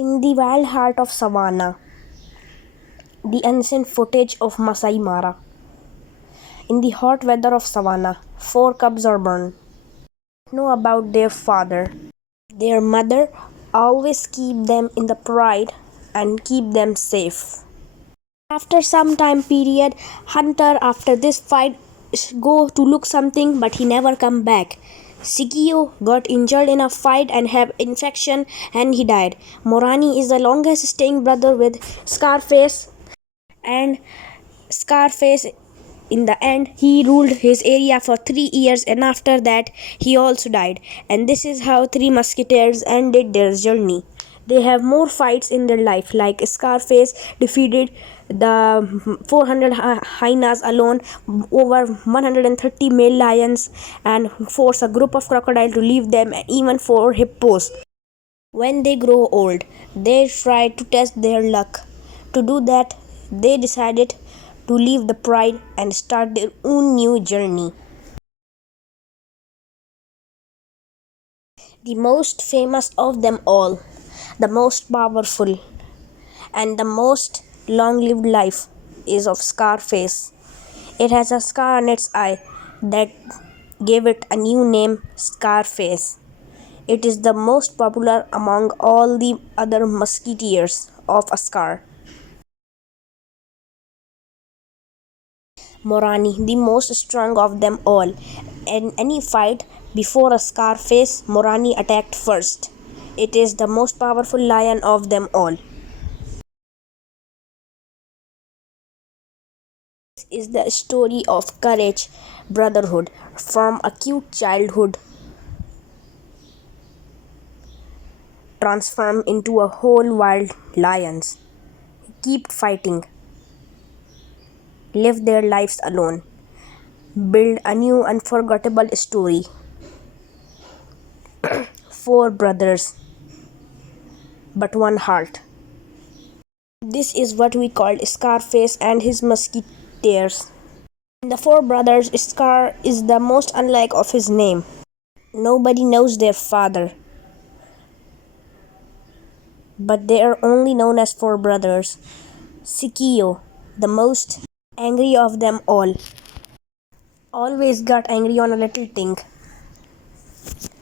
In the wild heart of savannah, the ancient footage of Masai Mara. In the hot weather of savannah, 4 cubs are born. Know about their father. Their mother always keep them in the pride and keep them safe. After some time period, Hunter after this fight go to look something but he never come back. Sikio got injured in a fight and have infection and he died. Morani is the longest staying brother with Scarface, and Scarface in the end he ruled his area for 3 years and after that he also died. And this is how 3 musketeers ended their journey. They have more fights in their life, like Scarface defeated the 400 hyenas alone, over 130 male lions, and force a group of crocodiles to leave them, and even 4 hippos. When they grow old, they try to test their luck. To do that, they decided to leave the pride and start their own new journey. The most famous of them all, the most powerful, and the most long-lived life is of Scarface. It has a scar on its eye that gave it a new name, Scarface. It is the most popular among all the other musketeers of a scar. Morani, the most strong of them all. In any fight before a Scarface, Morani attacked first. It is the most powerful lion of them all. This is the story of courage, brotherhood, from a cute childhood transformed into a whole wild lions. Keep fighting, live their lives alone, build a new unforgettable story. 4 brothers, but one heart. This is what we called Scarface and his musketeers. In the 4 brothers, Scar is the most unlike of his name. Nobody knows their father, but they are only known as 4 brothers. Sikio, the most angry of them all, always got angry on a little thing,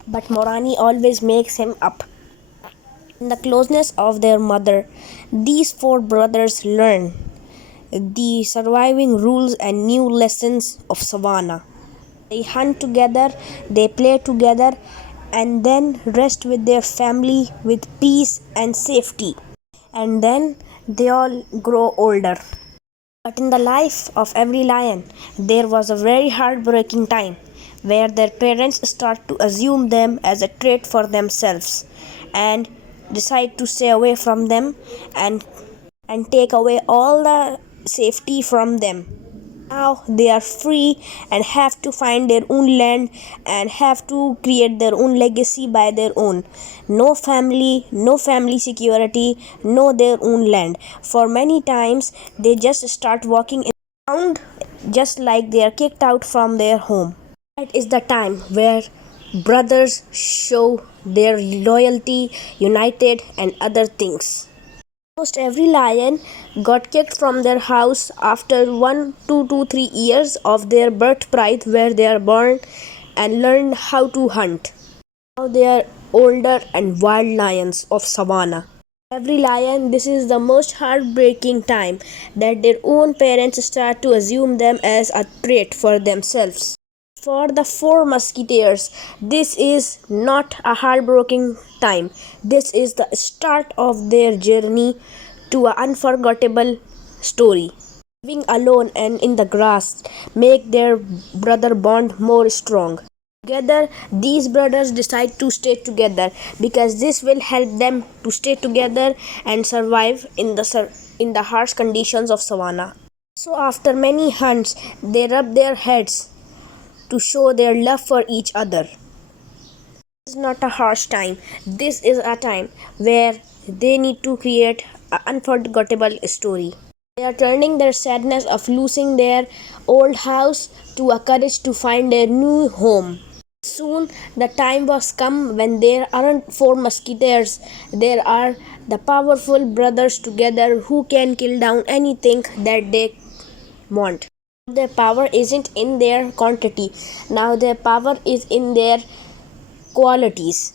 but Morani always makes him up. In the closeness of their mother, these 4 brothers learn the surviving rules and new lessons of savannah. They hunt together, they play together, and then rest with their family with peace and safety. And then they all grow older. But in the life of every lion, there was a very heartbreaking time where their parents start to assume them as a trait for themselves and decide to stay away from them and take away all the safety from them. Now they are free and have to find their own land and have to create their own legacy by their own. No family security, no their own land. For many times they just start walking around just like they are kicked out from their home. That is the time where brothers show their loyalty, united, and other things. Almost every lion got kicked from their house after 1, 2 to 3 years of their birthright where they are born and learn how to hunt. Now they are older and wild lions of savannah. Every lion, this is the most heartbreaking time that their own parents start to assume them as a trait for themselves. For the 4 musketeers, this is not a heartbreaking time. This is the start of their journey to an unforgettable story. Living alone and in the grass make their brother bond more strong. Together, these brothers decide to stay together because this will help them to stay together and survive in the harsh conditions of savannah. So after many hunts, they rub their heads to show their love for each other. This is not a harsh time. This is a time where they need to create an unforgettable story. They are turning their sadness of losing their old house to a courage to find their new home. Soon the time was come when there aren't four musketeers, there are the powerful brothers together who can kill down anything that they want. Their power isn't in their quantity, now their power is in their qualities.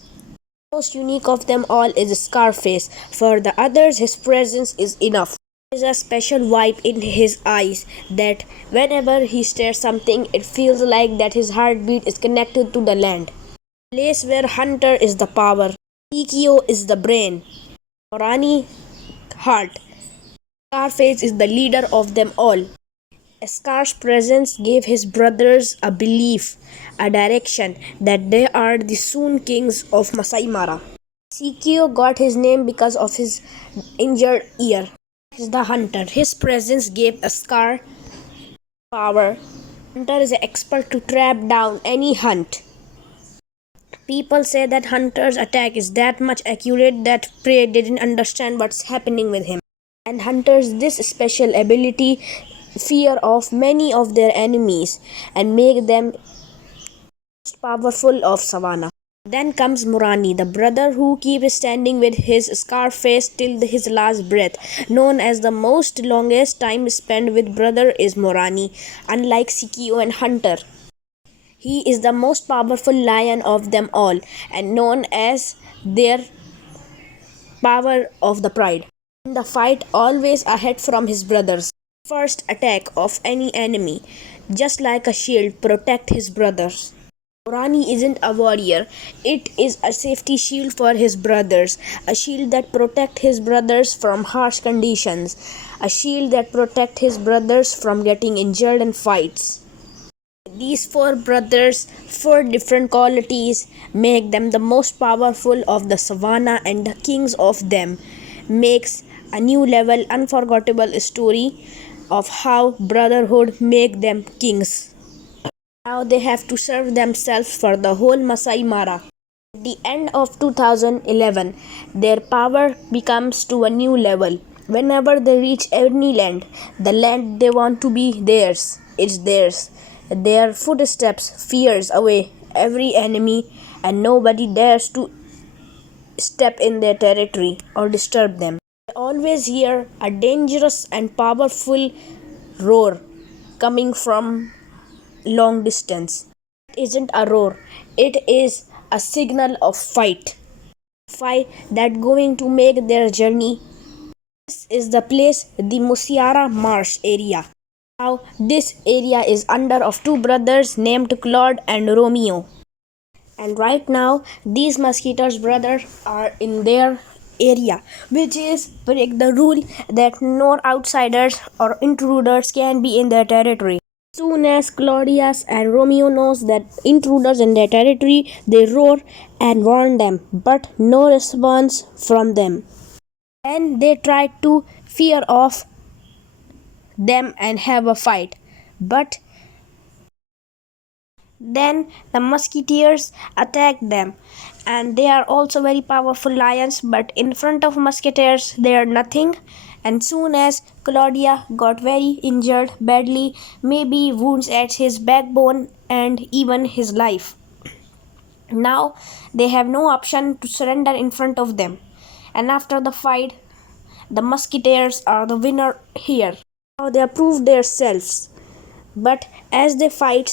The most unique of them all is Scarface. For the others, his presence is enough. There is a special vibe in his eyes that whenever he stares something, it feels like that his heartbeat is connected to the land. The place where Hunter is the power, Sikio is the brain, Morani heart. Scarface is the leader of them all. Scar's presence gave his brothers a belief, a direction that they are the soon kings of Masai Mara. Sikio got his name because of his injured ear. He is the hunter. His presence gave Scar power. Hunter is an expert to trap down any hunt. People say that Hunter's attack is that much accurate that prey didn't understand what's happening with him. And Hunter's this special ability fear of many of their enemies and make them most powerful of Savannah. Then comes Morani, the brother who keeps standing with his Scarface till his last breath. Known as the most longest time spent with brother is Morani, unlike Sikio and Hunter. He is the most powerful lion of them all and known as their power of the pride. In the fight, always ahead from his brothers. First attack of any enemy, just like a shield, protect his brothers. Morani isn't a warrior, it is a safety shield for his brothers, a shield that protect his brothers from harsh conditions, a shield that protect his brothers from getting injured in fights. These four brothers, four different qualities, make them the most powerful of the savannah and the kings of them, makes a new level unforgettable story of how brotherhood make them kings. Now they have to serve themselves for the whole Masai Mara. At the end of 2011, their power becomes to a new level. Whenever they reach any land, the land they want to be theirs, it's theirs. Their footsteps fears away every enemy and nobody dares to step in their territory or disturb them. They always hear a dangerous and powerful roar coming from long distance. It isn't a roar, it is a signal of fight. Fight that going to make their journey. This is the place, the Musiara Marsh area. Now this area is under of two brothers named Claude and Romeo. And right now these Musketeers brothers are in their area, which is break the rule that no outsiders or intruders can be in their territory. Soon as Claudius and Romeo knows that intruders in their territory, they roar and warn them, but no response from them. Then they try to fear off them and have a fight. But then the Musketeers attack them, and they are also very powerful lions, but in front of Musketeers they are nothing. And soon as Claudia got very injured badly, maybe wounds at his backbone and even his life. Now they have no option to surrender in front of them. And after the fight, the Musketeers are the winner here. Now they have proved themselves. But as they fight,